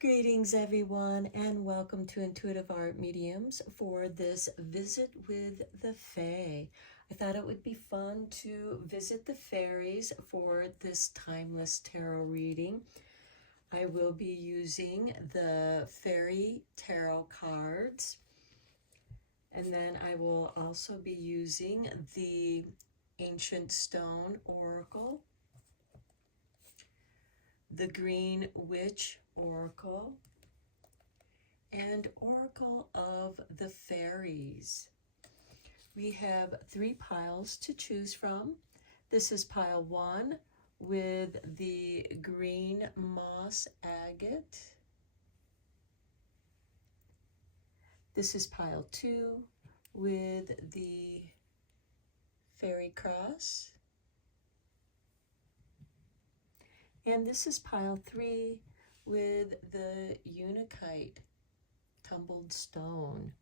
Greetings, everyone, and welcome to Intuitive Art Mediums for this visit with the Fae. I thought it would be fun to visit the fairies for this timeless tarot reading. I will be using the fairy tarot cards, and then I will also be using the Ancient Stone Oracle, the Green Witch Oracle, and Oracle of the Fairies. We have 3 piles to choose from. This is pile 1 with the green moss agate. This is pile 2 with the fairy cross. And this is pile 3 with the Untitled tumbled stone.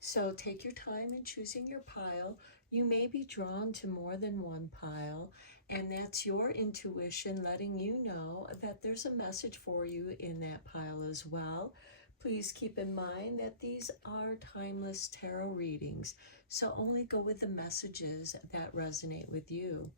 So take your time in choosing your pile. You may be drawn to more than one pile, and that's your intuition letting you know that there's a message for you in that pile as well. Please keep in mind that these are timeless tarot readings, so only go with the messages that resonate with you.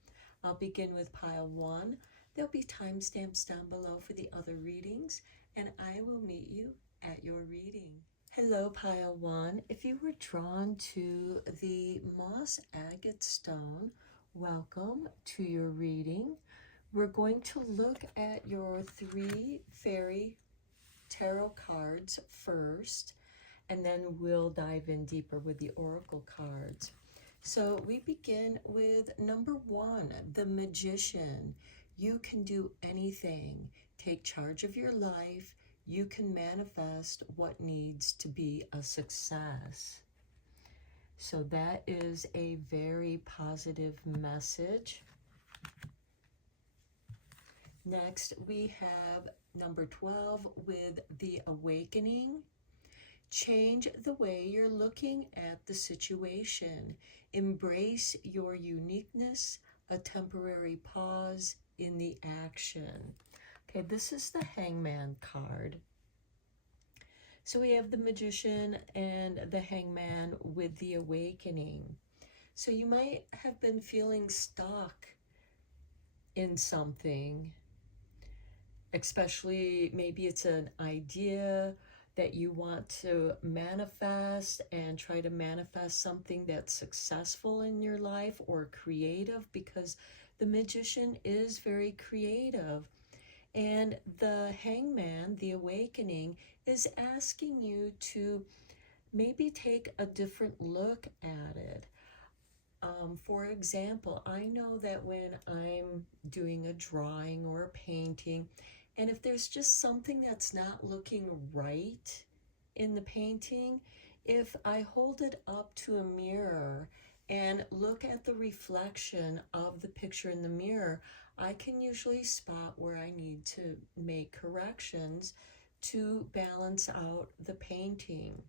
I'll begin with pile 1. There'll be timestamps down below for the other readings, and I will meet you at your reading. Hello, pile 1. If you were drawn to the moss agate stone, welcome to your reading. We're going to look at your 3 fairy tarot cards first, and then we'll dive in deeper with the oracle cards. So we begin with number 1, the Magician. You can do anything. Take charge of your life. You can manifest what needs to be a success. So that is a very positive message. Next, we have number 12 with the Awakening. Change the way you're looking at the situation. Embrace your uniqueness, a temporary pause in the action. Okay, this is the Hangman card. So we have the Magician and the Hangman with the Awakening. So you might have been feeling stuck in something, especially maybe it's an idea that you want to manifest and try to manifest something that's successful in your life or creative, because the Magician is very creative. And the Hangman, the Awakening, is asking you to maybe take a different look at it. For example, I know that when I'm doing a drawing or a painting, and if there's just something that's not looking right in the painting, if I hold it up to a mirror and look at the reflection of the picture in the mirror, I can usually spot where I need to make corrections to balance out the painting.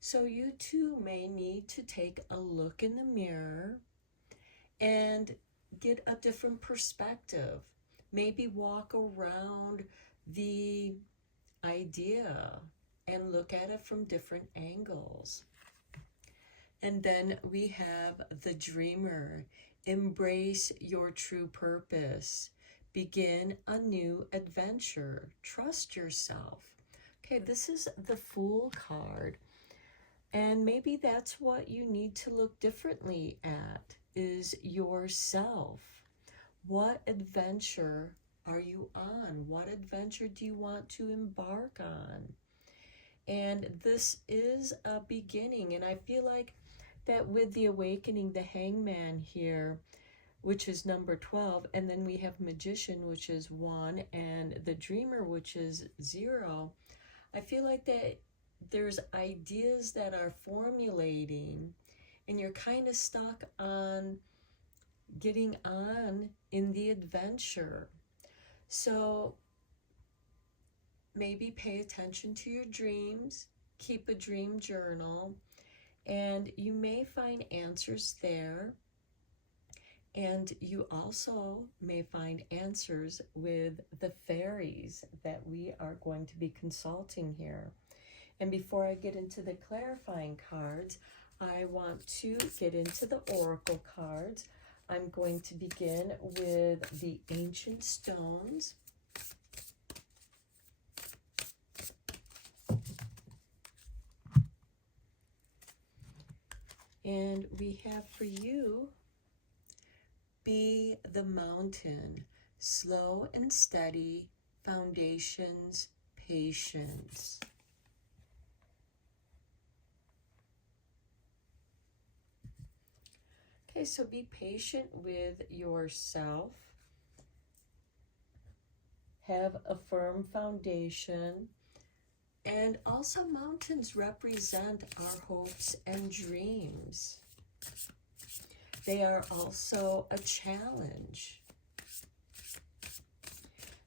So you too may need to take a look in the mirror and get a different perspective. Maybe walk around the idea and look at it from different angles. And then we have the Dreamer. Embrace your true purpose. Begin a new adventure. Trust yourself. Okay, this is the Fool card. And maybe that's what you need to look differently at, is yourself. What adventure are you on? What adventure do you want to embark on? And this is a beginning. And I feel like that with the Awakening, the Hangman here, which is number 12, and then we have Magician, which is 1, and the Dreamer, which is 0. I feel like that there's ideas that are formulating, and you're kind of stuck on getting on in the adventure. So maybe pay attention to your dreams, keep a dream journal, and you may find answers there. And you also may find answers with the fairies that we are going to be consulting here. And before I get into the clarifying cards, I want to get into the oracle cards. I'm going to begin with the ancient stones. And we have for you, be the mountain, slow and steady, foundations, patience. Okay, so be patient with yourself. Have a firm foundation. And also mountains represent our hopes and dreams. They are also a challenge.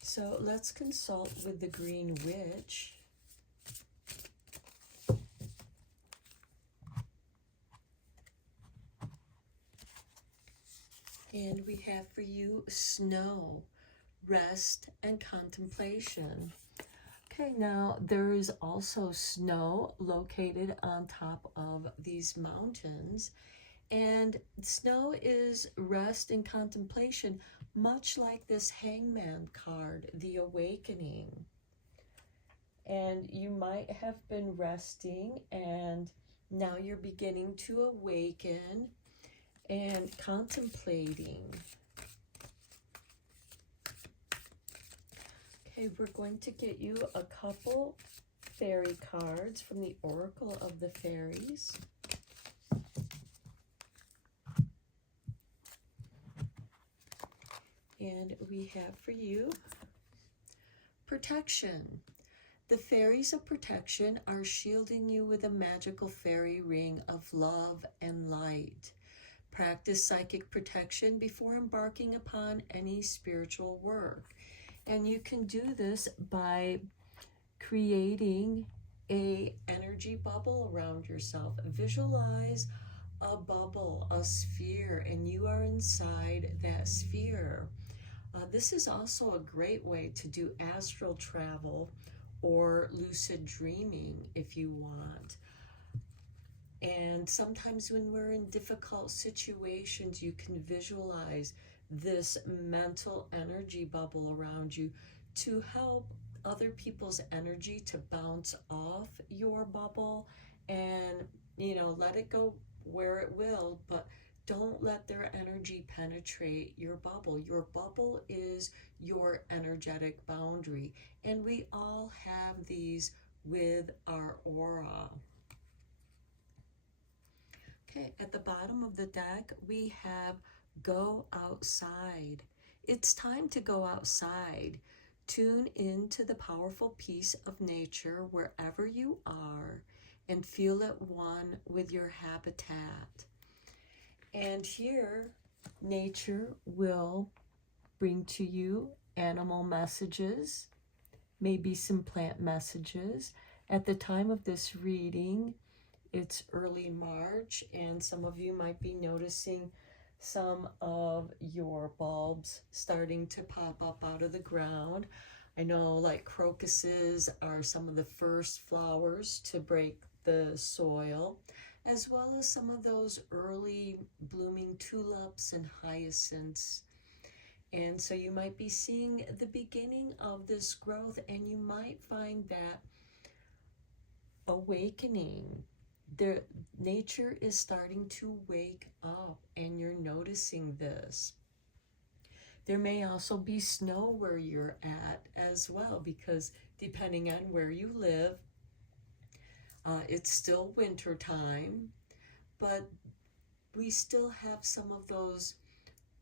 So let's consult with the Green Witch. And we have for you snow, rest, and contemplation. Okay, now there is also snow located on top of these mountains. And snow is rest and contemplation, much like this Hangman card, the awakening. And you might have been resting, and now you're beginning to awaken and contemplating. Okay, we're going to get you a couple fairy cards from the Oracle of the Fairies. And we have for you protection. The fairies of protection are shielding you with a magical fairy ring of love and light. Practice psychic protection before embarking upon any spiritual work. And you can do this by creating an energy bubble around yourself. Visualize a bubble, a sphere, and you are inside that sphere. This is also a great way to do astral travel or lucid dreaming if you want. And sometimes when we're in difficult situations, you can visualize this mental energy bubble around you to help other people's energy to bounce off your bubble and, let it go where it will, but don't let their energy penetrate your bubble. Your bubble is your energetic boundary, and we all have these with our aura. Okay, at the bottom of the deck, we have go outside. It's time to go outside. Tune into the powerful peace of nature wherever you are and feel at one with your habitat. And here, nature will bring to you animal messages, maybe some plant messages. At the time of this reading, it's early March, and some of you might be noticing some of your bulbs starting to pop up out of the ground. I know like crocuses are some of the first flowers to break the soil, as well as some of those early blooming tulips and hyacinths. And so you might be seeing the beginning of this growth, and you might find that awakening. The nature is starting to wake up, and you're noticing this. There may also be snow where you're at as well, because depending on where you live, it's still winter time, but we still have some of those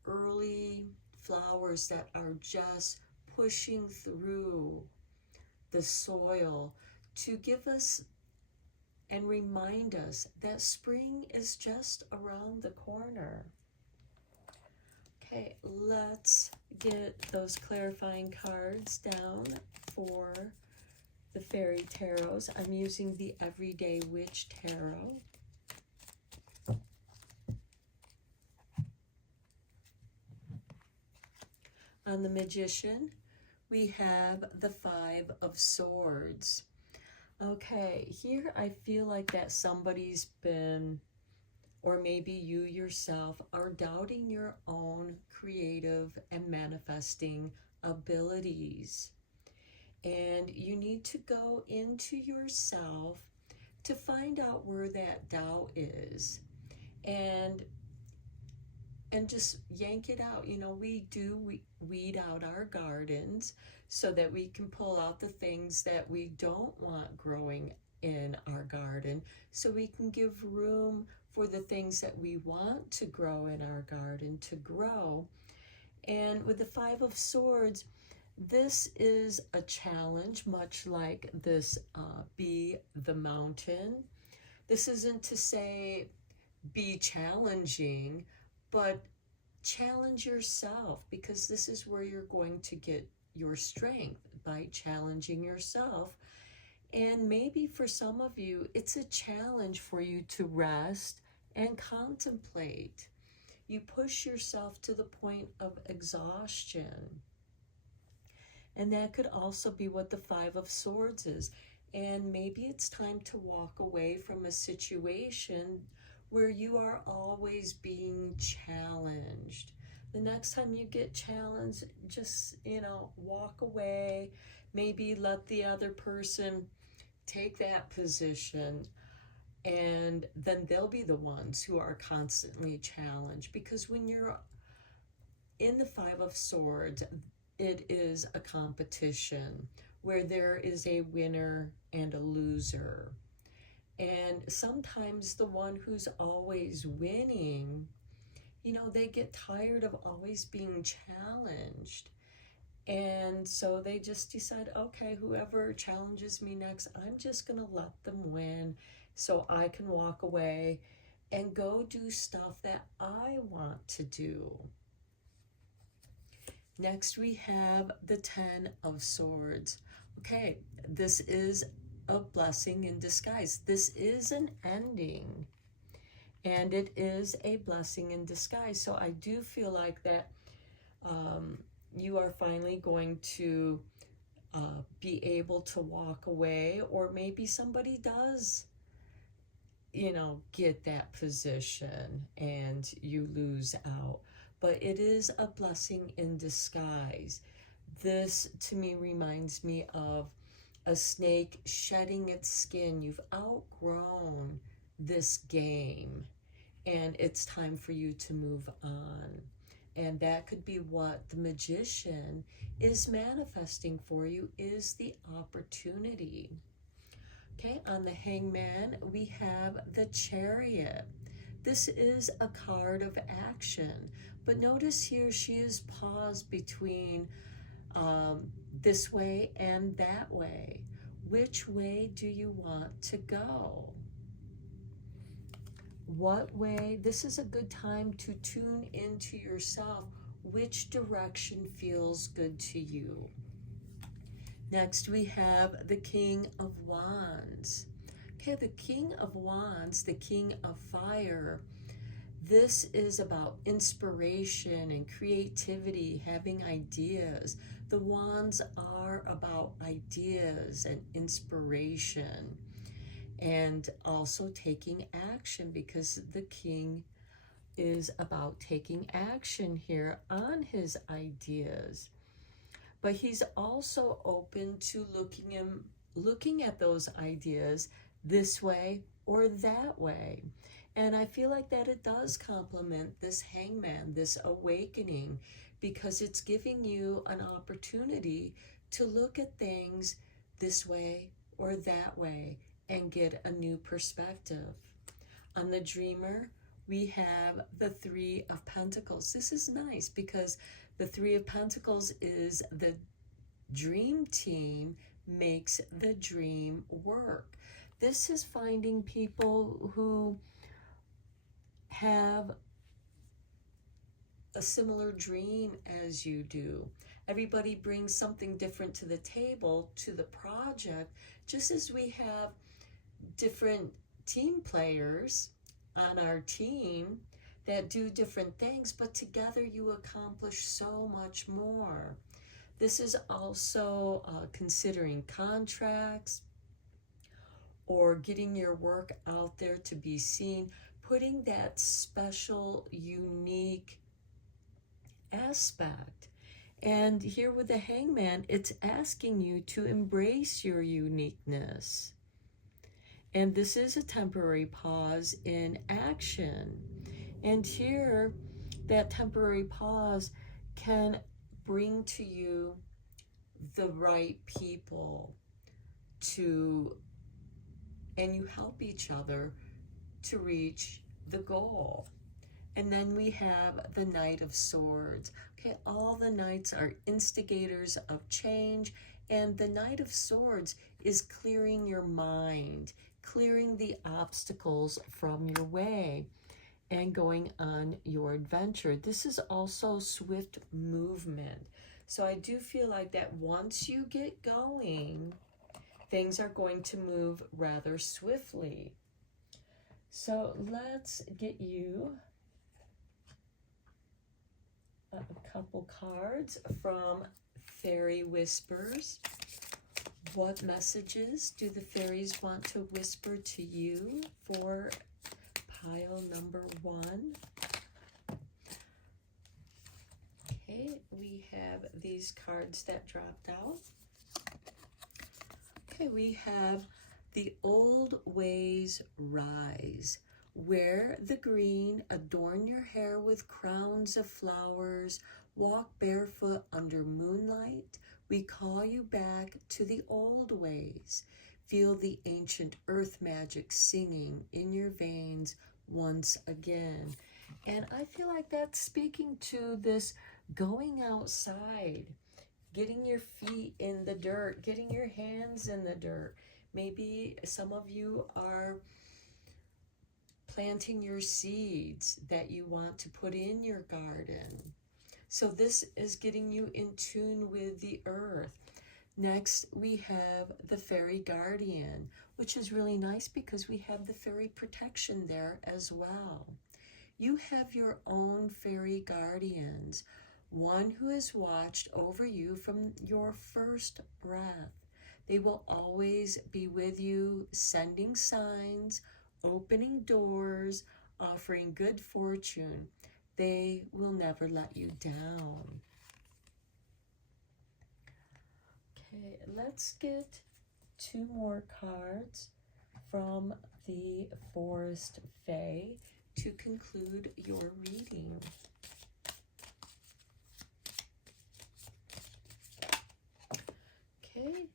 early flowers that are just pushing through the soil to give us and remind us that spring is just around the corner. Okay, let's get those clarifying cards down for the fairy tarots. I'm using the Everyday Witch Tarot. On the Magician, we have the Five of Swords. Okay, here I feel like that somebody's been, or maybe you yourself, are doubting your own creative and manifesting abilities. And you need to go into yourself to find out where that doubt is. And just yank it out. You know, we weed out our gardens so that we can pull out the things that we don't want growing in our garden, so we can give room for the things that we want to grow in our garden to grow. And with the Five of Swords, this is a challenge, much like this Be the Mountain. This isn't to say be challenging, but challenge yourself, because this is where you're going to get your strength, by challenging yourself. And maybe for some of you, it's a challenge for you to rest and contemplate. You push yourself to the point of exhaustion. And that could also be what the Five of Swords is. And maybe it's time to walk away from a situation where you are always being challenged. The next time you get challenged, just, walk away. Maybe let the other person take that position, and then they'll be the ones who are constantly challenged. Because when you're in the Five of Swords, it is a competition where there is a winner and a loser. And sometimes the one who's always winning, they get tired of always being challenged. And so they just decide, okay, whoever challenges me next, I'm just going to let them win so I can walk away and go do stuff that I want to do. Next, we have the Ten of Swords. Okay, this is a blessing in disguise. This is an ending, and it is a blessing in disguise. So I do feel like that you are finally going to be able to walk away, or maybe somebody does, get that position and you lose out. But it is a blessing in disguise. This, to me, reminds me of a snake shedding its skin. You've outgrown this game, and it's time for you to move on. And that could be what the Magician is manifesting for you, is the opportunity. Okay, on the Hangman, we have the Chariot. This is a card of action. But notice here, she is paused between this way and that way. Which way do you want to go? What way? This is a good time to tune into yourself. Which direction feels good to you? Next, we have the King of Wands. Okay, the King of Wands, the King of Fire. This is about inspiration and creativity, having ideas. The wands are about ideas and inspiration, and also taking action, because the king is about taking action here on his ideas. But he's also open to looking at those ideas this way or that way. And I feel like that it does complement this Hangman, this awakening, because it's giving you an opportunity to look at things this way or that way and get a new perspective. On the Dreamer, we have the Three of Pentacles. This is nice because the Three of Pentacles is the dream team makes the dream work. This is finding people who have a similar dream as you do. Everybody brings something different to the table, to the project, just as we have different team players on our team. that do different things, but together you accomplish so much more. This is also considering contracts or getting your work out there to be seen, putting that special, unique aspect. And here with the Hangman, it's asking you to embrace your uniqueness. And this is a temporary pause in action. And here, that temporary pause can bring to you the right people and you help each other to reach the goal. And then we have the Knight of Swords. Okay, all the knights are instigators of change, and the Knight of Swords is clearing your mind, clearing the obstacles from your way, and going on your adventure. This is also swift movement. So I do feel like that once you get going, things are going to move rather swiftly. So let's get you a couple cards from Fairy Whispers. What messages do the fairies want to whisper to you for pile number 1? Okay, we have these cards that dropped out. Okay, we have the old ways rise. Wear the green, adorn your hair with crowns of flowers, walk barefoot under moonlight. We call you back to the old ways. Feel the ancient earth magic singing in your veins once again. And I feel like that's speaking to this going outside, getting your feet in the dirt, getting your hands in the dirt. Maybe some of you are planting your seeds that you want to put in your garden. So this is getting you in tune with the earth. Next, we have the Fairy Guardian, which is really nice because we have the fairy protection there as well. You have your own fairy guardians, one who has watched over you from your first breath. They will always be with you, sending signs, opening doors, offering good fortune. They will never let you down. Okay, let's get 2 more cards from the Forest Fae to conclude your reading. Okay,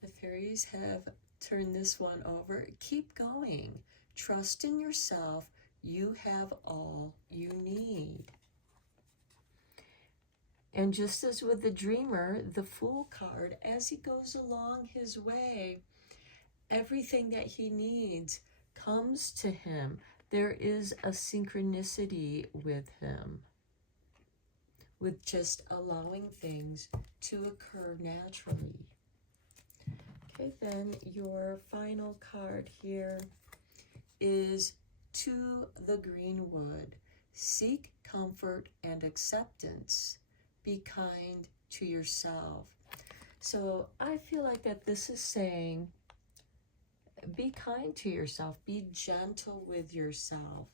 the fairies have turned this one over. Keep going. Trust in yourself. You have all you need. And just as with the dreamer, the Fool card, as he goes along his way, everything that he needs comes to him. There is a synchronicity with him, with just allowing things to occur naturally. Okay, then your final card here is To the Greenwood. Seek comfort and acceptance. Be kind to yourself. So I feel like that this is saying, be kind to yourself. Be gentle with yourself.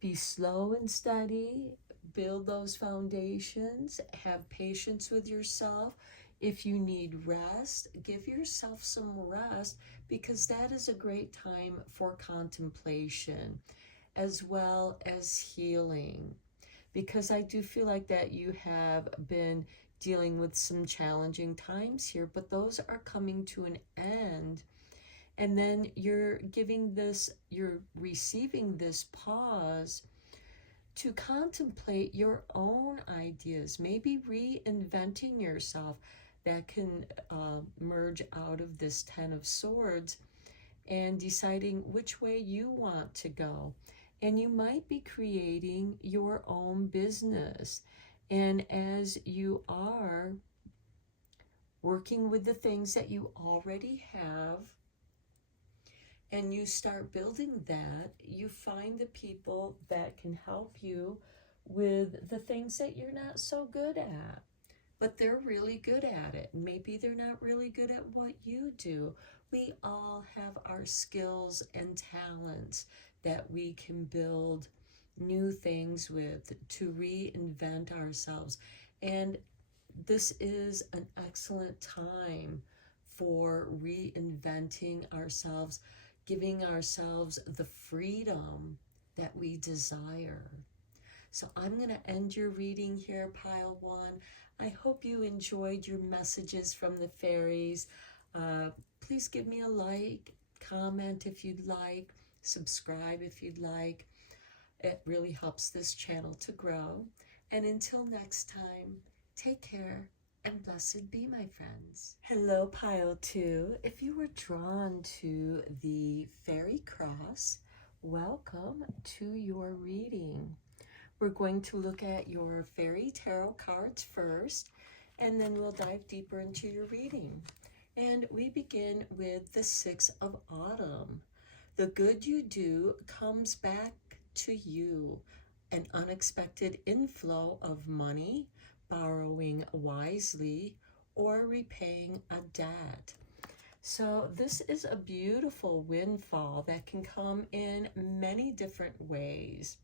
Be slow and steady. Build those foundations. Have patience with yourself. If you need rest, give yourself some rest, because that is a great time for contemplation as well as healing. Because I do feel like that you have been dealing with some challenging times here, but those are coming to an end. And then you're receiving this pause to contemplate your own ideas, maybe reinventing yourself. That can merge out of this 10 of Swords and deciding which way you want to go. And you might be creating your own business. And as you are working with the things that you already have, and you start building that, you find the people that can help you with the things that you're not so good at, but they're really good at it. Maybe they're not really good at what you do. We all have our skills and talents that we can build new things with to reinvent ourselves. And this is an excellent time for reinventing ourselves, giving ourselves the freedom that we desire. So I'm going to end your reading here, Pile 1. I hope you enjoyed your messages from the fairies. Please give me a like, comment if you'd like, subscribe if you'd like. It really helps this channel to grow. And until next time, take care and blessed be, my friends. Hello, Pile 2. If you were drawn to the fairy cross, welcome to your reading. We're going to look at your fairy tarot cards first, and then we'll dive deeper into your reading. And we begin with the 6 of Autumn. The good you do comes back to you. An unexpected inflow of money, borrowing wisely, or repaying a debt. So this is a beautiful windfall that can come in many different ways.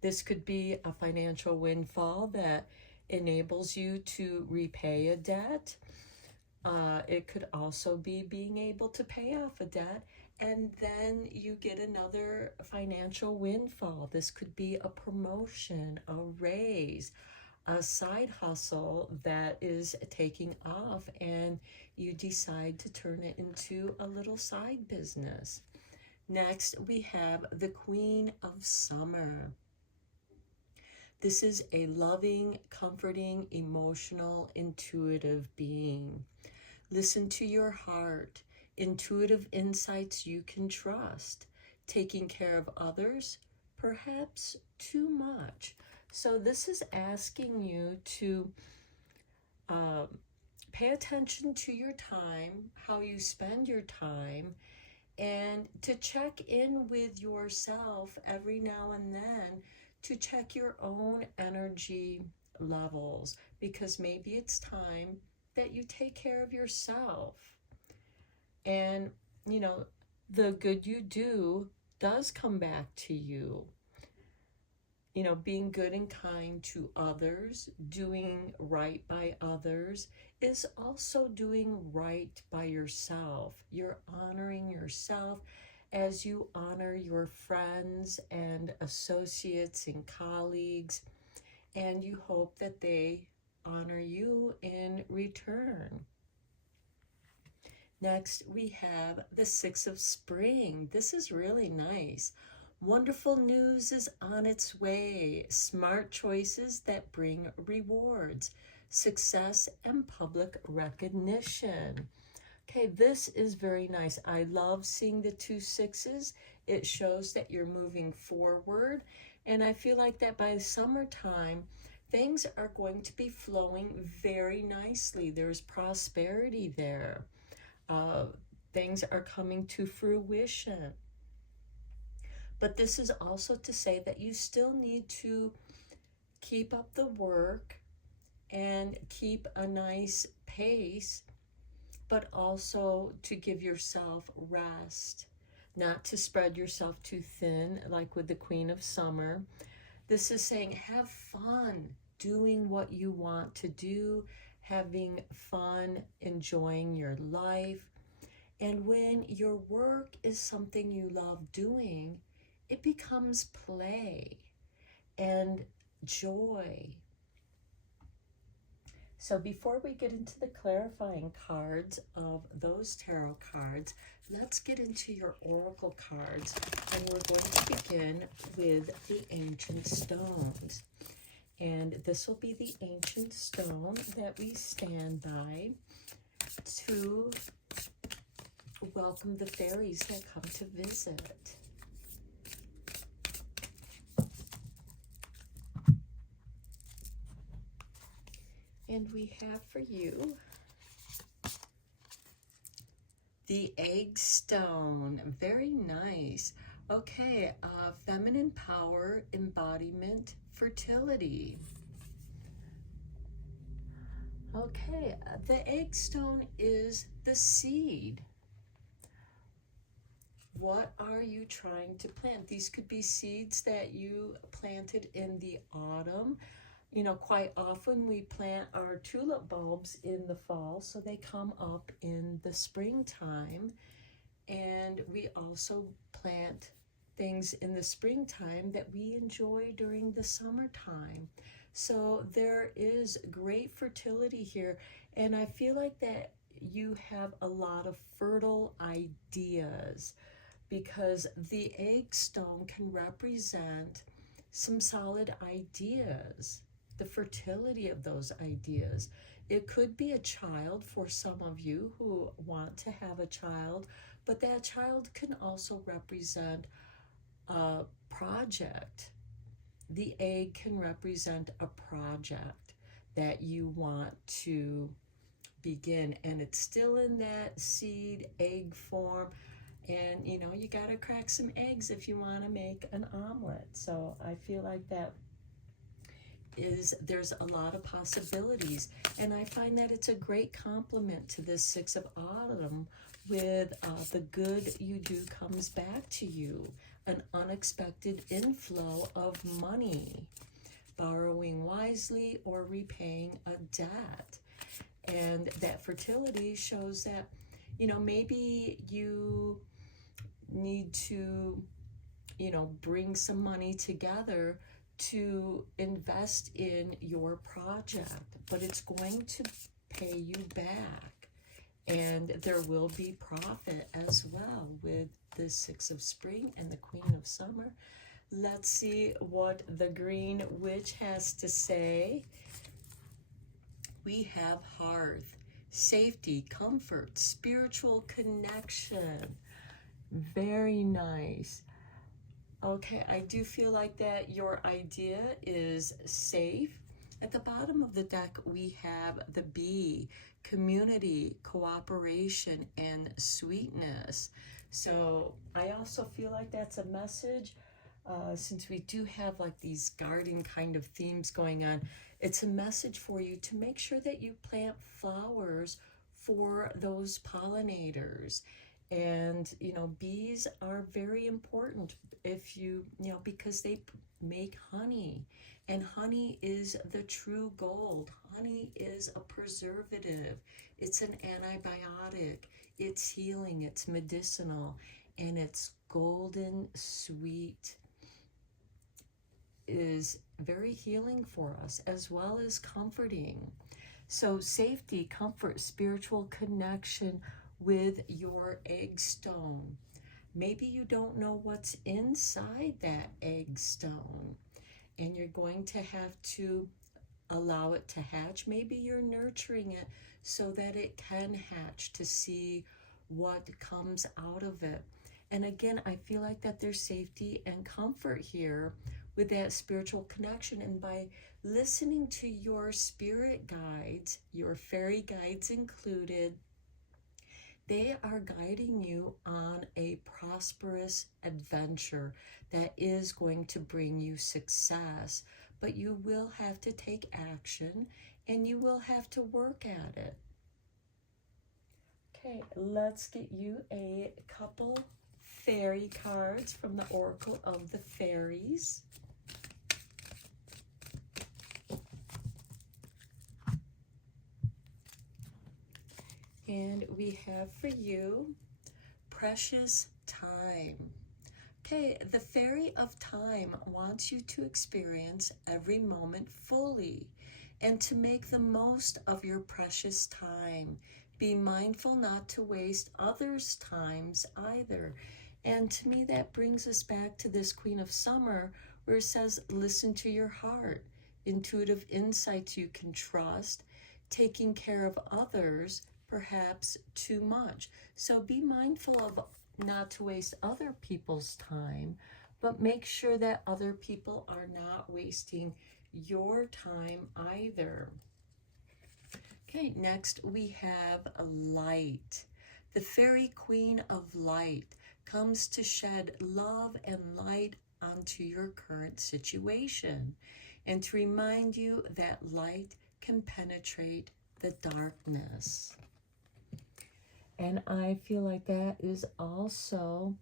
This could be a financial windfall that enables you to repay a debt. It could also be being able to pay off a debt, and then you get another financial windfall. This could be a promotion, a raise, a side hustle that is taking off, and you decide to turn it into a little side business. Next, we have the Queen of Summer. This is a loving, comforting, emotional, intuitive being. Listen to your heart, intuitive insights you can trust. Taking care of others, perhaps too much. So this is asking you to pay attention to your time, how you spend your time, and to check in with yourself every now and then to check your own energy levels, because maybe it's time that you take care of yourself. And, you know, the good you do does come back to you. You know, being good and kind to others, doing right by others, is also doing right by yourself. You're honoring yourself as you honor your friends and associates and colleagues, and you hope that they honor you in return. Next, we have the 6 of Spring. This is really nice. Wonderful news is on its way. Smart choices that bring rewards, success, and public recognition. Okay, this is very nice. I love seeing the 2 6s. It shows that you're moving forward. And I feel like that by summertime, things are going to be flowing very nicely. There's prosperity there. Things are coming to fruition. But this is also to say that you still need to keep up the work and keep a nice pace, but also to give yourself rest, not to spread yourself too thin, like with the Queen of Summer. This is saying have fun doing what you want to do, having fun, enjoying your life. And when your work is something you love doing, it becomes play and joy. So before we get into the clarifying cards of those tarot cards, let's get into your oracle cards. And we're going to begin with the ancient stones. And this will be the ancient stone that we stand by to welcome the fairies that come to visit. And we have for you The egg stone, very nice. Okay, feminine power, embodiment, fertility. Okay, the egg stone is the seed. What are you trying to plant? These could be seeds that you planted in the autumn. You know, quite often we plant our tulip bulbs in the fall, so they come up in the springtime. And we also plant things in the springtime that we enjoy during the summertime. So there is great fertility here. And I feel like that you have a lot of fertile ideas, because the egg stone can represent some solid ideas, the fertility of those ideas. It could be a child for some of you who want to have a child, but that child can also represent a project. The egg can represent a project that you want to begin, and it's still in that seed egg form. And you know, you got to crack some eggs if you want to make an omelet. So I feel like there's a lot of possibilities, and I find that it's a great complement to this Six of Autumn, with the good you do comes back to you, an unexpected inflow of money, borrowing wisely or repaying a debt. And that fertility shows that, you know, maybe you need to, you know, bring some money together to invest in your project, but it's going to pay you back, and there will be profit as well with the Six of Spring and the Queen of Summer. Let's see what the Green Witch has to say. We have hearth, safety, comfort, spiritual connection. Very nice. Okay, I do feel like that your idea is safe. At the bottom of the deck, we have the Bee, community, cooperation, and sweetness. So I also feel like that's a message, since we do have like these garden kind of themes going on. It's a message for you to make sure that you plant flowers for those pollinators. And, you know, bees are very important if you know, because they make honey. And honey is the true gold. Honey is a preservative. It's an antibiotic. It's healing. It's medicinal. And it's golden sweet. Is very healing for us, as well as comforting. So safety, comfort, spiritual connection with your egg stone. Maybe you don't know what's inside that egg stone, and you're going to have to allow it to hatch. Maybe you're nurturing it so that it can hatch, to see what comes out of it. And again, I feel like that there's safety and comfort here with that spiritual connection. And by listening to your spirit guides, your fairy guides included, they are guiding you on a prosperous adventure that is going to bring you success. But you will have to take action, and you will have to work at it. Okay, let's get you a couple fairy cards from the Oracle of the Fairies. And we have for you precious time. Okay, the Fairy of Time wants you to experience every moment fully and to make the most of your precious time. Be mindful not to waste others' times either. And to me, that brings us back to this Queen of Summer, where it says, listen to your heart. Intuitive insights you can trust. Taking care of others, perhaps too much. So be mindful of not to waste other people's time, but make sure that other people are not wasting your time either. Okay, next we have light. The fairy queen of light comes to shed love and light onto your current situation and to remind you that light can penetrate the darkness. And I feel like that is also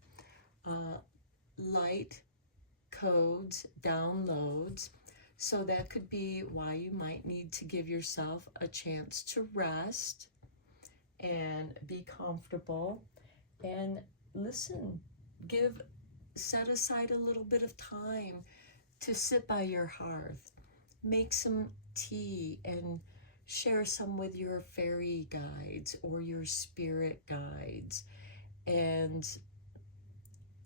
light codes, downloads. So that could be why you might need to give yourself a chance to rest and be comfortable and listen. Set aside a little bit of time to sit by your hearth, make some tea, and share some with your fairy guides or your spirit guides, and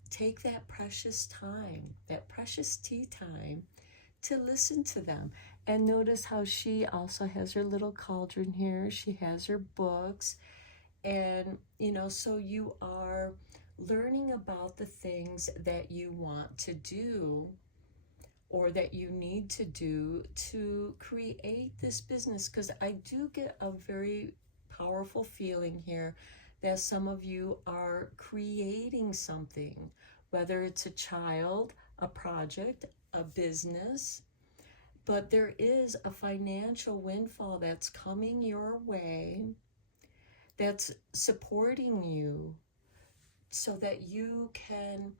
take that precious time, that precious tea time, to listen to them. And notice how she also has her little cauldron here. She has her books. And, so you are learning about the things that you want to do or that you need to do to create this business. Because I do get a very powerful feeling here that some of you are creating something, whether it's a child, a project, a business, but there is a financial windfall that's coming your way that's supporting you so that you can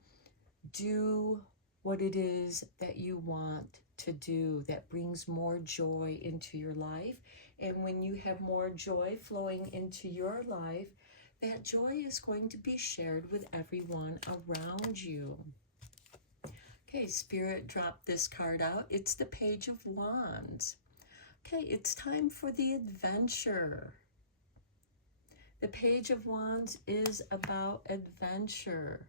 do what it is that you want to do that brings more joy into your life. And when you have more joy flowing into your life, that joy is going to be shared with everyone around you. Okay, Spirit dropped this card out. It's the Page of Wands. Okay, it's time for the adventure. The Page of Wands is about adventure.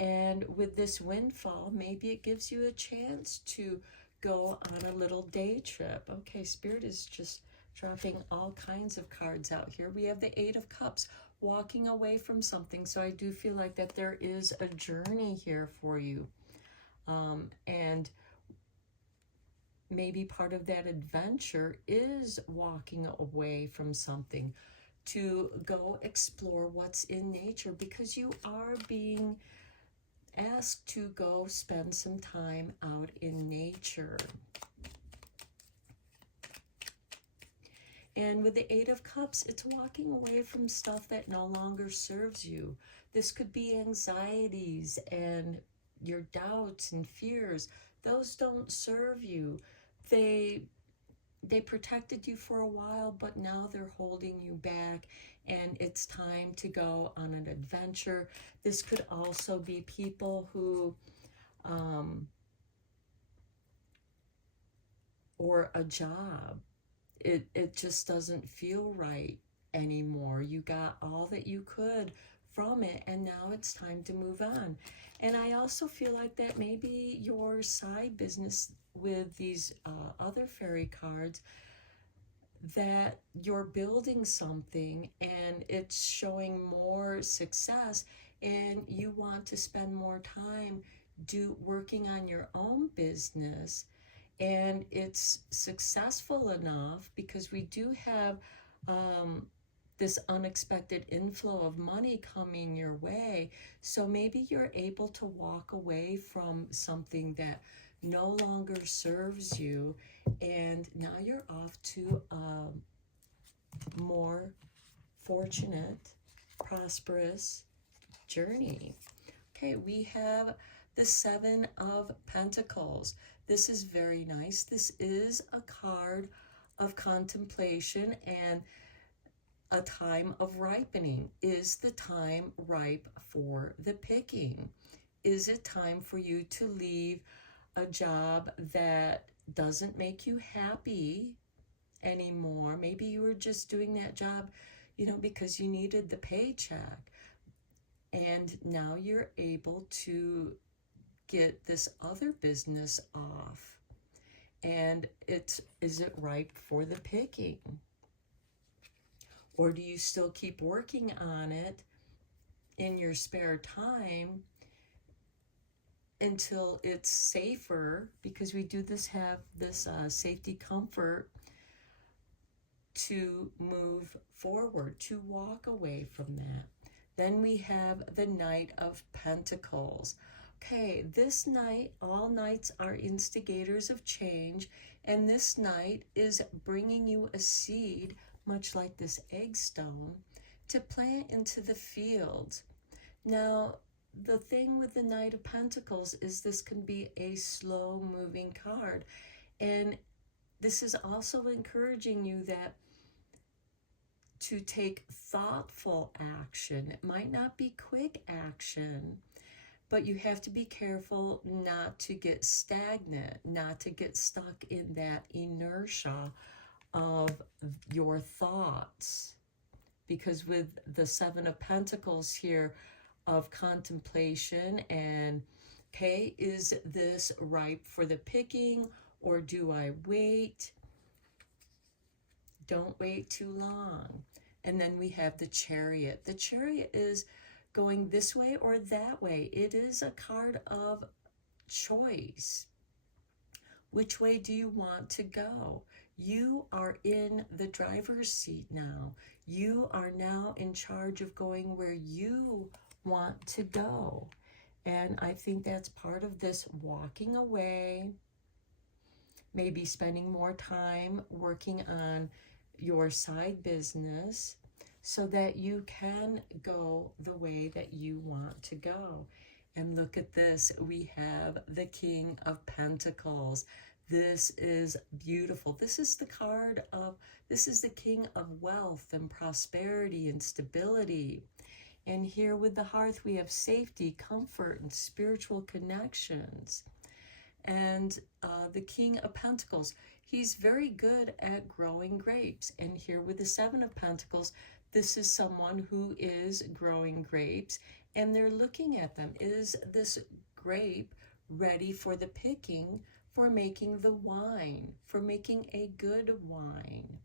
And with this windfall, maybe it gives you a chance to go on a little day trip. Okay, Spirit is just dropping all kinds of cards out here. We have the Eight of Cups, walking away from something. So I do feel like that there is a journey here for you. And maybe part of that adventure is walking away from something to go explore what's in nature, because you are being asked to go spend some time out in nature. And with the Eight of Cups, it's walking away from stuff that no longer serves you. This could be anxieties and your doubts and fears. Those don't serve you. They protected you for a while, but now they're holding you back, and it's time to go on an adventure. This could also be people who, or a job. It just doesn't feel right anymore. You got all that you could from it, and now it's time to move on. And I also feel like that maybe your side business with these other fairy cards, that you're building something and it's showing more success, and you want to spend more time working on your own business, and it's successful enough because we do have this unexpected inflow of money coming your way. So maybe you're able to walk away from something that no longer serves you, and now you're off to a more fortunate, prosperous journey. Okay, we have the Seven of Pentacles. This is very nice. This is a card of contemplation and a time of ripening. Is the time ripe for the picking? Is it time for you to leave a job that doesn't make you happy anymore? Maybe you were just doing that job, because you needed the paycheck. And now you're able to get this other business off. And is it ripe for the picking? Or do you still keep working on it in your spare time until it's safer? Because we do have this safety comfort to move forward, to walk away from that. Then we have the Knight of Pentacles. Okay, this knight, all knights are instigators of change, and this knight is bringing you a seed, much like this egg stone, to plant into the field. Now, the thing with the Knight of Pentacles is this can be a slow-moving card, and this is also encouraging you that to take thoughtful action. It might not be quick action, but you have to be careful not to get stagnant, not to get stuck in that inertia of your thoughts. Because with the Seven of Pentacles here of contemplation and, okay, is this ripe for the picking, or do I wait? Don't wait too long. And then we have the Chariot. The Chariot is going this way or that way. It is a card of choice. Which way do you want to go? You are in the driver's seat now. You are now in charge of going where you want to go. And I think that's part of this walking away, maybe spending more time working on your side business so that you can go the way that you want to go. And look at this, we have the King of Pentacles. This is beautiful. This is the card of, this is the King of wealth and prosperity and stability. And here with the Hearth, we have safety, comfort, and spiritual connections. And the King of Pentacles, he's very good at growing grapes. And here with the Seven of Pentacles, this is someone who is growing grapes, and they're looking at them. Is this grape ready for the picking, for making the wine, for making a good wine?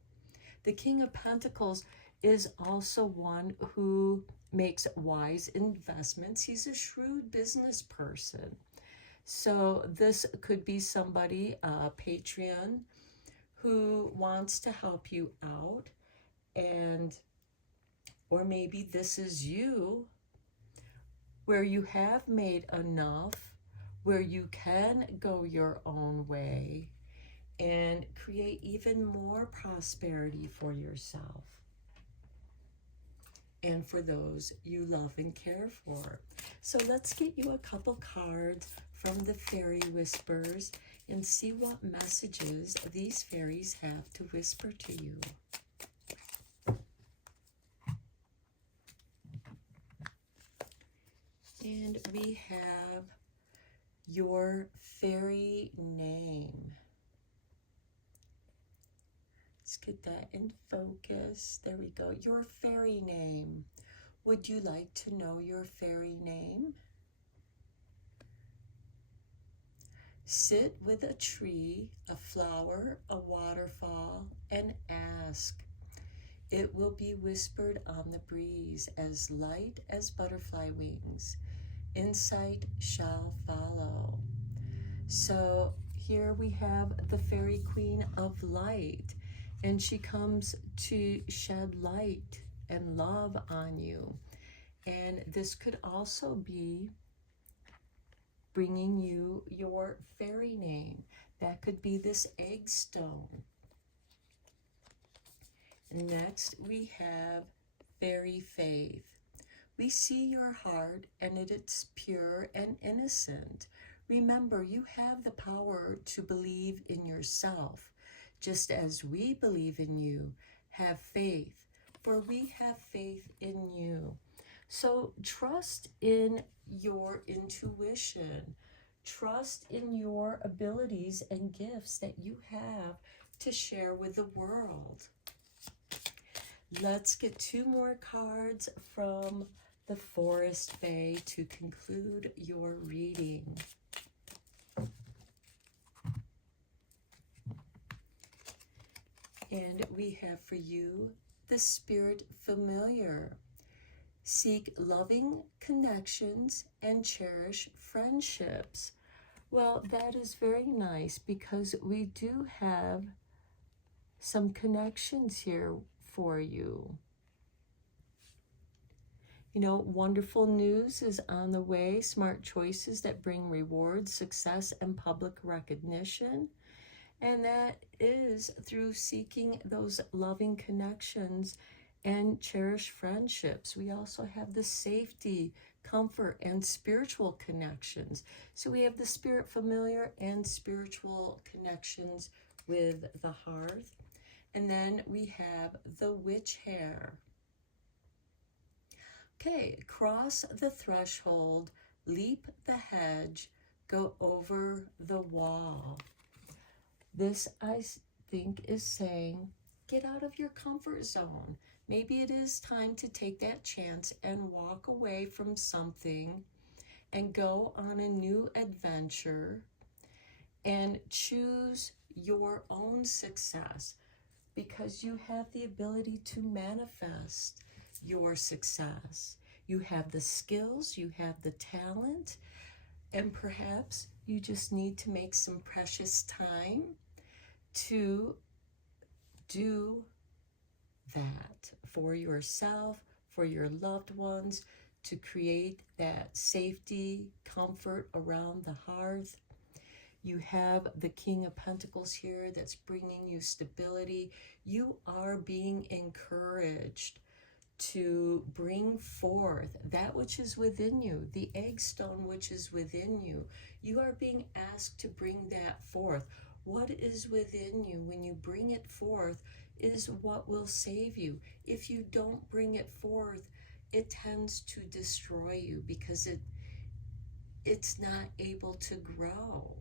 The King of Pentacles is also one who makes wise investments. He's a shrewd business person. So this could be somebody, a Patreon, who wants to help you out, and or maybe this is you, where you have made enough, where you can go your own way and create even more prosperity for yourself and for those you love and care for. So let's get you a couple cards from the Fairy Whispers and see what messages these fairies have to whisper to you. And we have your fairy name. Let's get that in focus. There we go. Your fairy name. Would you like to know your fairy name? Sit with a tree, a flower, a waterfall, and ask. It will be whispered on the breeze, as light as butterfly wings. Insight shall follow. So here we have the Fairy Queen of Light, and she comes to shed light and love on you. And this could also be bringing you your fairy name. That could be this egg stone. Next, we have Fairy Faith. We see your heart, and it's pure and innocent. Remember, you have the power to believe in yourself, just as we believe in you. Have faith, for we have faith in you. So trust in your intuition. Trust in your abilities and gifts that you have to share with the world. Let's get two more cards from the Forest Fae to conclude your reading. And we have for you the Spirit Familiar. Seek loving connections and cherish friendships. Well, that is very nice because we do have some connections here for you. You know, wonderful news is on the way, smart choices that bring rewards, success, and public recognition. And that is through seeking those loving connections and cherished friendships. We also have the safety, comfort, and spiritual connections. So we have the spirit familiar and spiritual connections with the hearth. And then we have the witch hair. Okay, cross the threshold, leap the hedge, go over the wall. This, I think, is saying, get out of your comfort zone. Maybe it is time to take that chance and walk away from something and go on a new adventure and choose your own success, because you have the ability to manifest your success. You have the skills, you have the talent, and perhaps you just need to make some precious time to do that for yourself, for your loved ones, to create that safety, comfort around the hearth. You have the King of Pentacles here that's bringing you stability. You are being encouraged to bring forth that which is within you, the egg stone which is within you. You are being asked to bring that forth. What is within you, when you bring it forth, is what will save you. If you don't bring it forth, it tends to destroy you, because it's not able to grow.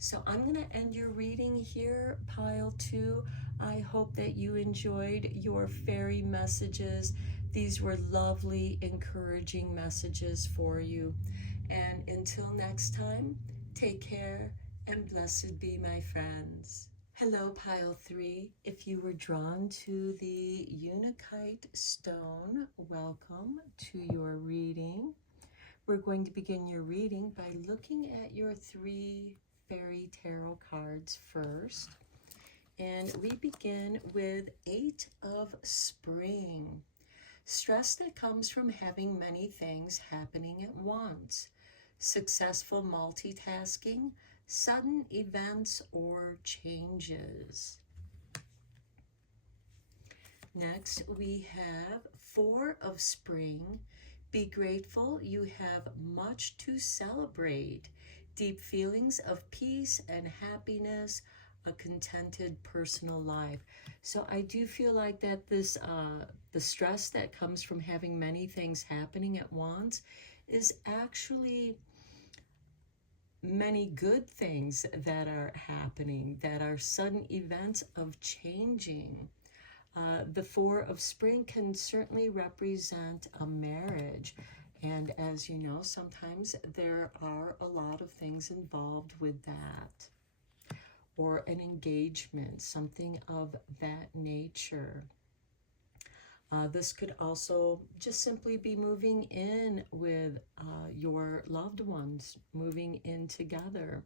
So I'm going to end your reading here, pile 2. I hope that you enjoyed your fairy messages. These were lovely, encouraging messages for you. And until next time, take care and blessed be, my friends. Hello, pile 3. If you were drawn to the Untitled stone, welcome to your reading. We're going to begin your reading by looking at your 3 fairy tarot cards first. And we begin with 8 of Spring. Stress that comes from having many things happening at once. Successful multitasking, sudden events or changes. Next, we have 4 of Spring. Be grateful, you have much to celebrate. Deep feelings of peace and happiness, a contented personal life. So I do feel like that this, the stress that comes from having many things happening at once is actually many good things that are happening, that are sudden events of changing. The 4 of Spring can certainly represent a marriage. And as you know, sometimes there are a lot of things involved with that. Or an engagement, something of that nature. This could also just simply be moving in with your loved ones, moving in together.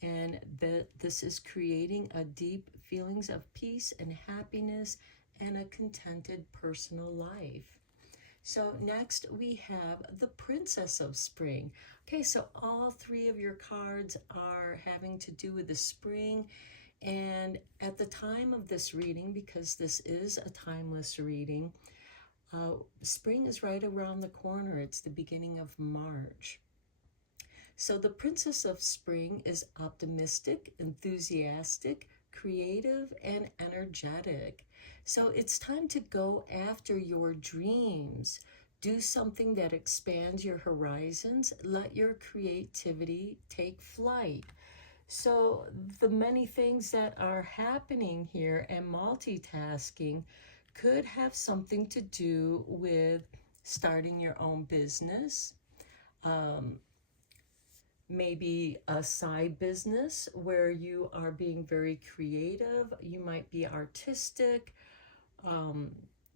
And this is creating a deep feelings of peace and happiness and a contented personal life. So next we have the Princess of Spring. Okay, so all 3 of your cards are having to do with the spring. And at the time of this reading, because this is a timeless reading, spring is right around the corner. It's the beginning of March. So the Princess of Spring is optimistic, enthusiastic, creative, and energetic. So it's time to go after your dreams. Do something that expands your horizons. Let your creativity take flight. So the many things that are happening here and multitasking could have something to do with starting your own business, maybe a side business where you are being very creative. You might be artistic,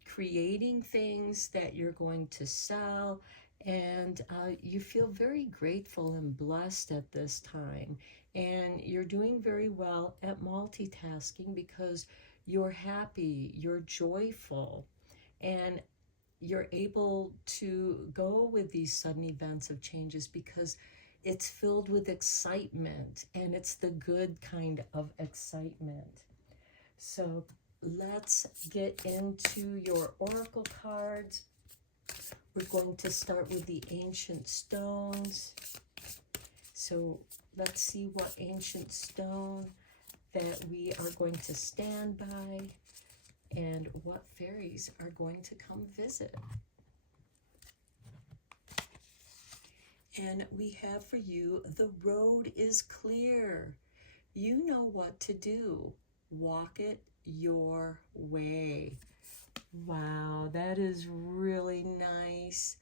creating things that you're going to sell, and you feel very grateful and blessed at this time. And you're doing very well at multitasking because you're happy, you're joyful, and you're able to go with these sudden events of changes because it's filled with excitement, and it's the good kind of excitement. So let's get into your oracle cards. We're going to start with the ancient stones. So let's see what ancient stone that we are going to stand by and what fairies are going to come visit. And we have for you, the road is clear. You know what to do. Walk it your way. Wow, that is really nice.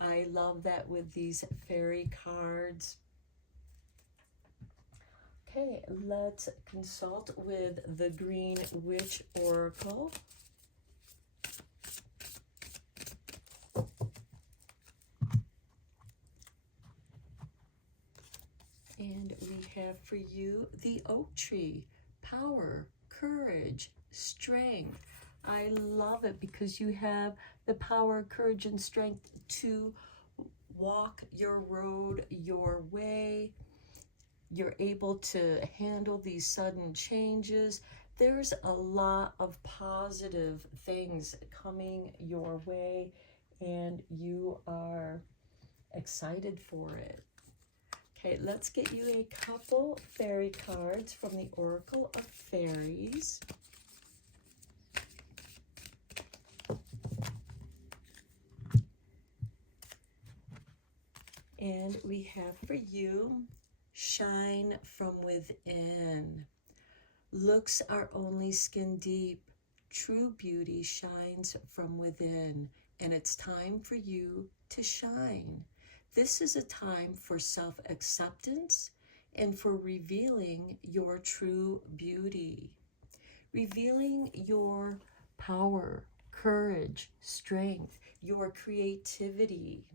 I love that with these fairy cards. Okay, let's consult with the Green Witch Oracle. And we have for you the oak tree, power, courage, strength. I love it because you have the power, courage, and strength to walk your road your way. You're able to handle these sudden changes. There's a lot of positive things coming your way, and you are excited for it. Okay, let's get you a couple fairy cards from the Oracle of Fairies. And we have for you, shine from within. Looks are only skin deep. True beauty shines from within, and it's time for you to shine. This is a time for self-acceptance and for revealing your true beauty. Revealing your power, courage, strength, your creativity.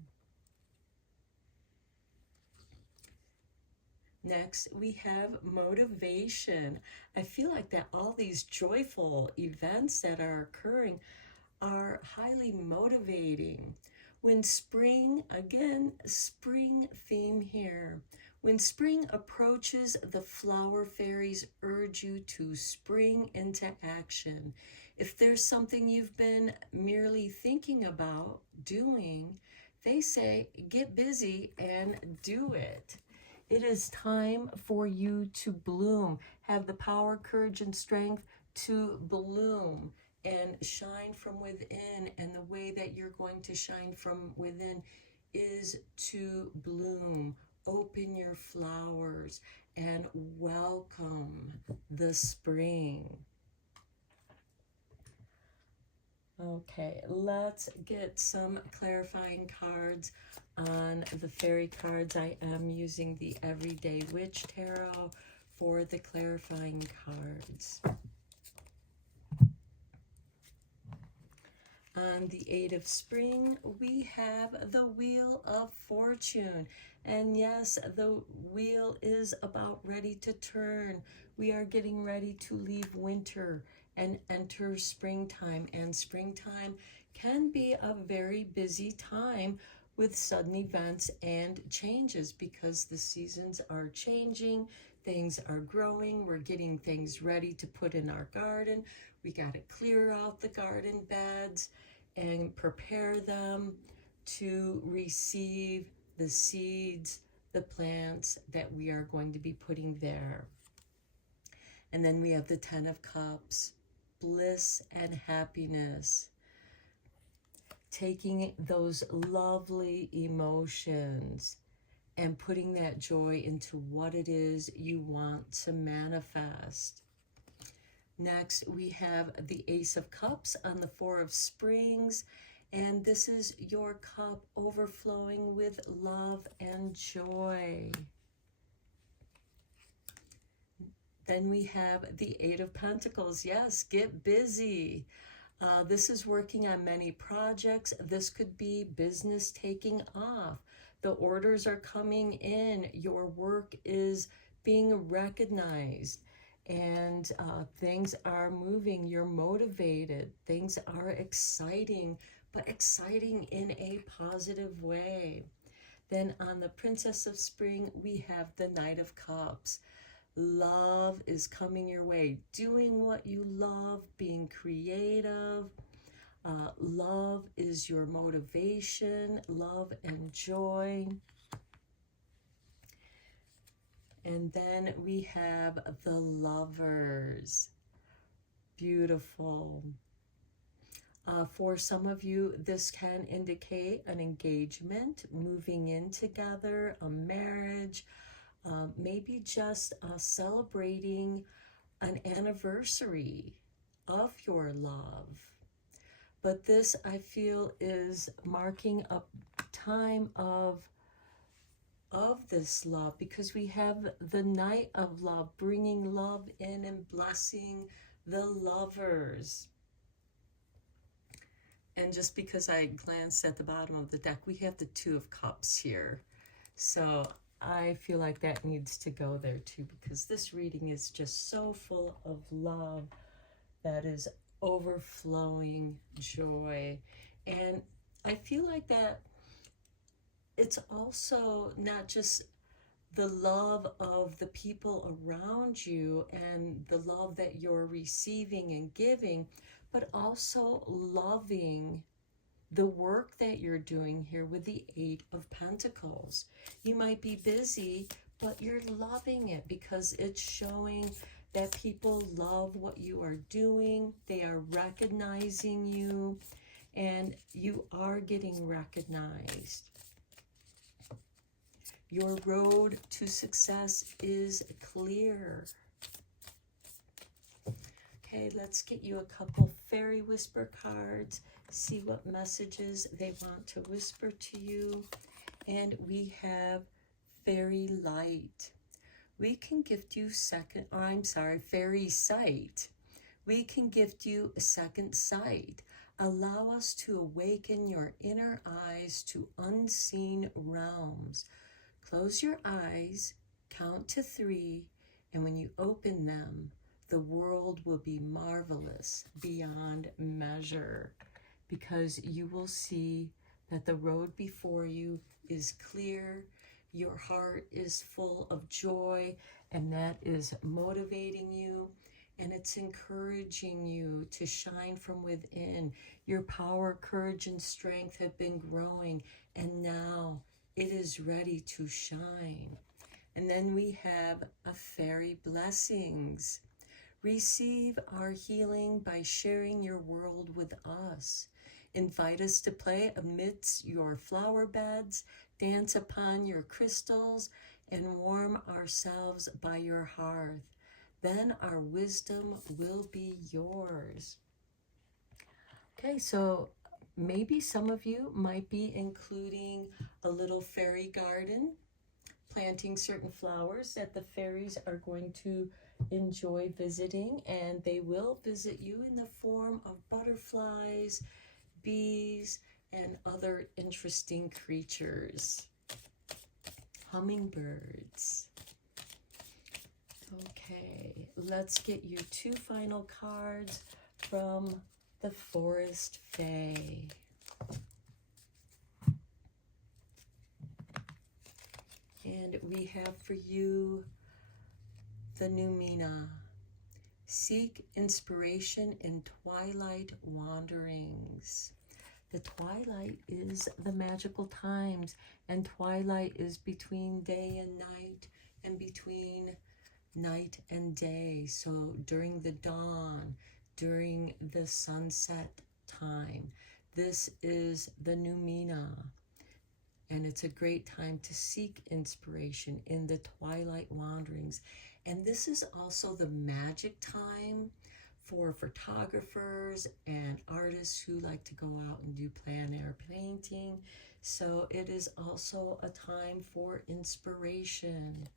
Next, we have motivation. I feel like that all these joyful events that are occurring are highly motivating. When spring, again, spring theme here. When spring approaches, the flower fairies urge you to spring into action. If there's something you've been merely thinking about doing, they say, get busy and do it. It is time for you to bloom. Have the power, courage, and strength to bloom and shine from within. And the way that you're going to shine from within is to bloom. Open your flowers and welcome the spring. Okay, let's get some clarifying cards on the fairy cards. I am using the Everyday Witch Tarot for the clarifying cards. On the 8 of Spring, we have the Wheel of Fortune. And yes, the wheel is about ready to turn. We are getting ready to leave winter and enter springtime. And springtime can be a very busy time with sudden events and changes because the seasons are changing, things are growing, we're getting things ready to put in our garden. We got to clear out the garden beds and prepare them to receive the seeds, the plants that we are going to be putting there. And then we have the 10 of Cups, bliss and happiness. Taking those lovely emotions and putting that joy into what it is you want to manifest. Next, we have the Ace of Cups on the 4 of Springs, and this is your cup overflowing with love and joy. Then we have the 8 of Pentacles. Yes, get busy. This is working on many projects. This could be business taking off. The orders are coming in. Your work is being recognized. And things are moving. You're motivated. Things are exciting but exciting in a positive way. Then on the Princess of Spring, we have the Knight of Cups. Love is coming your way. Doing what you love, being creative. Love is your motivation. Love and joy. And then we have the Lovers. Beautiful. For some of you, this can indicate an engagement, moving in together, a marriage, maybe just celebrating an anniversary of your love. But this, I feel, is marking a time of this love, because we have the Knight of Love bringing love in and blessing the Lovers. And just because I glanced at the bottom of the deck, we have the Two of Cups here. So I feel like that needs to go there too, because this reading is just so full of love that is overflowing joy. And I feel like that it's also not just the love of the people around you and the love that you're receiving and giving, but also loving the work that you're doing here with the Eight of Pentacles. You might be busy, but you're loving it because it's showing that people love what you are doing. They are recognizing you, and you are getting recognized. Your road to success is clear. Okay, let's get you a couple fairy whisper cards. See what messages they want to whisper to you. And we have fairy light. We can gift you fairy sight. We can gift you a second sight. Allow us to awaken your inner eyes to unseen realms. Close your eyes, count to 3, and when you open them, the world will be marvelous beyond measure, because you will see that the road before you is clear, your heart is full of joy, and that is motivating you, and it's encouraging you to shine from within. Your power, courage, and strength have been growing, and now it is ready to shine. And then we have a fairy blessings. Receive our healing by sharing your world with us. Invite us to play amidst your flower beds, dance upon your crystals, and warm ourselves by your hearth. Then our wisdom will be yours. Okay, so maybe some of you might be including a little fairy garden, planting certain flowers that the fairies are going to enjoy visiting, and they will visit you in the form of butterflies, bees, and other interesting creatures. Hummingbirds. Okay, let's get you 2 final cards from the Forest Fae. And we have for you the Numina. Seek inspiration in twilight wanderings. The twilight is the magical times, and twilight is between day and night, and between night and day. So during the dawn, during the sunset time, this is the Numina. And it's a great time to seek inspiration in the twilight wanderings. And this is also the magic time for photographers and artists who like to go out and do plein air painting. So it is also a time for inspiration.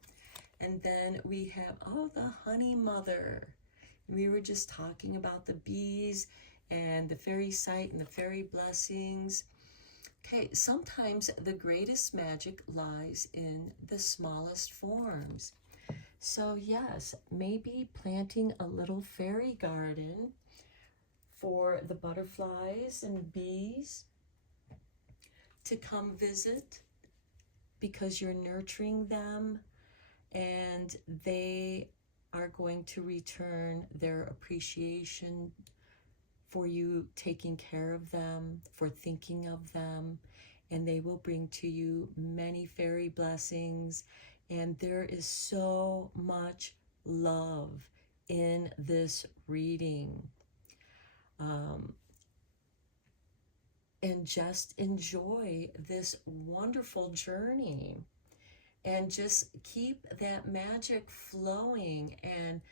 And then we have, the honey mother. We were just talking about the bees and the fairy sight and the fairy blessings. Okay, sometimes the greatest magic lies in the smallest forms. So yes, maybe planting a little fairy garden for the butterflies and bees to come visit, because you're nurturing them and they are going to return their appreciation for you taking care of them, for thinking of them, and they will bring to you many fairy blessings. And there is so much love in this reading. And just enjoy this wonderful journey and just keep that magic flowing and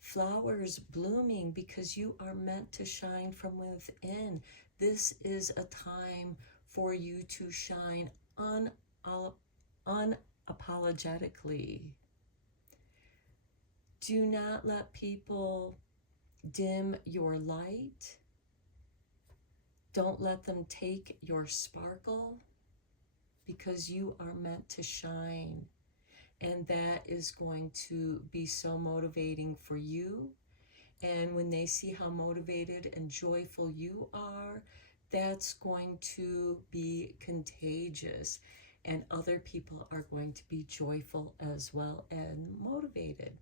flowers blooming, because you are meant to shine from within. This is a time for you to shine unapologetically. Do not let people dim your light. Don't let them take your sparkle, because you are meant to shine. And that is going to be so motivating for you. And when they see how motivated and joyful you are, that's going to be contagious. And other people are going to be joyful as well and motivated.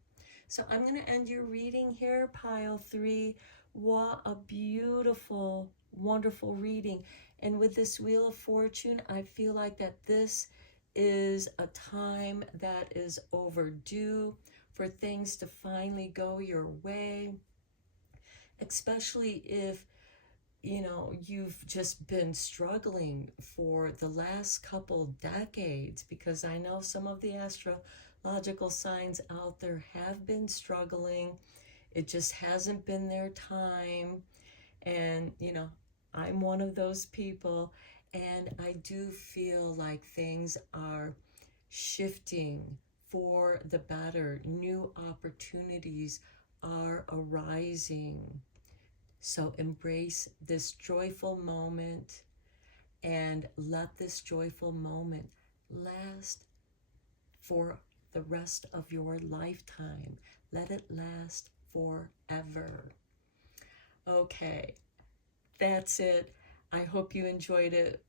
So I'm going to end your reading here, pile 3. What a beautiful, wonderful reading. And with this Wheel of Fortune, I feel like that this is a time that is overdue for things to finally go your way, especially if you've just been struggling for the last couple decades, because I know some of the astrological signs out there have been struggling. It just hasn't been their time. And I'm one of those people, and I do feel like things are shifting for the better. New opportunities are arising. So embrace this joyful moment and let this joyful moment last for the rest of your lifetime. Let it last forever. Okay, that's it. I hope you enjoyed it.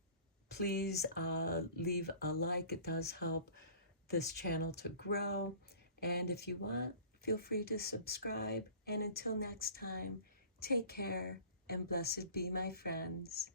Please leave a like. It does help this channel to grow. And if you want, feel free to subscribe. And until next time, take care and blessed be, my friends.